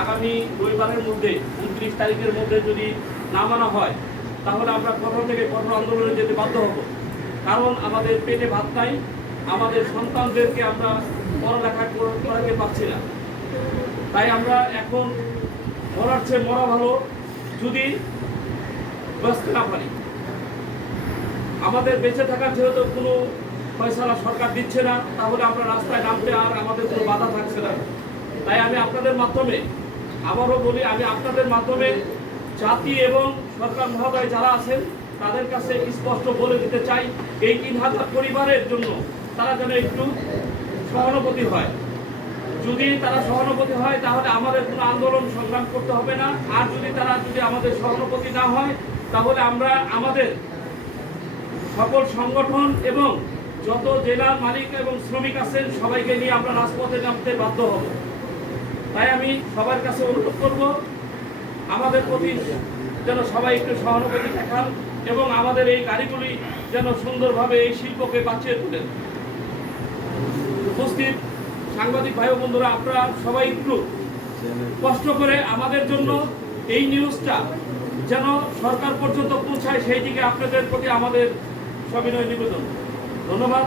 আগামী রবিবারের মধ্যে 29 তারিখের মধ্যে যদি না মানা হয় তাহলে আমরা কঠোর থেকে কঠোর আন্দোলনে যেতে বাধ্য হব। কারণ আমাদের পেটে ভাত নাই, আমাদের সন্তানদেরকে আমরা পড়ালেখা করাতে পারছি না। তাই আমরা এখন মরার চেয়ে মরা ভালো যদি বাঁচতে না পারি। আমাদের বেঁচে থাকার যেহেতু কোনো ফয়সালা সরকার দিচ্ছে না, তাহলে আমরা রাস্তায় নামতে আর আমাদের কোনো বাধা থাকছে না। তাই আমি আপনাদের মাধ্যমে আবারও বলি, আমি আপনাদের মাধ্যমে জাতি এবং সরকার মহোদয় যারা আছেন তাদের কাছে স্পষ্ট বলে দিতে চাই, এই 3000 পরিবারের জন্য তারা যেন একটু সহানুভূতি হয়। যদি তারা সহানুভূতি হয় তাহলে আমাদের কোনো আন্দোলন সংগ্রাম করতে হবে না। আর যদি আমাদের সহানুভূতি না হয় তাহলে আমরা আমাদের সকল সংগঠন এবং যত জেলার মালিক এবং শ্রমিক আছেন সবাইকে নিয়ে আমরা রাজপথে নামতে বাধ্য হব। তাই আমি সবার কাছে অনুরোধ করব, আমাদের প্রতি যেন সবাই একটু সহানুভূতি দেখান এবং আমাদের এই গাড়িগুলি যেন সুন্দরভাবে এই শিল্পকে বাঁচিয়ে তোলেন। উপস্থিত সাংবাদিক ভাই বন্ধুরা, আপনারা সবাই একটু কষ্ট করে আমাদের জন্য এই নিউজটা যেন সরকার পর্যন্ত পৌঁছায়, সেই দিকে আপনাদের প্রতি আমাদের সবিনয় নিবেদন। ধন্যবাদ।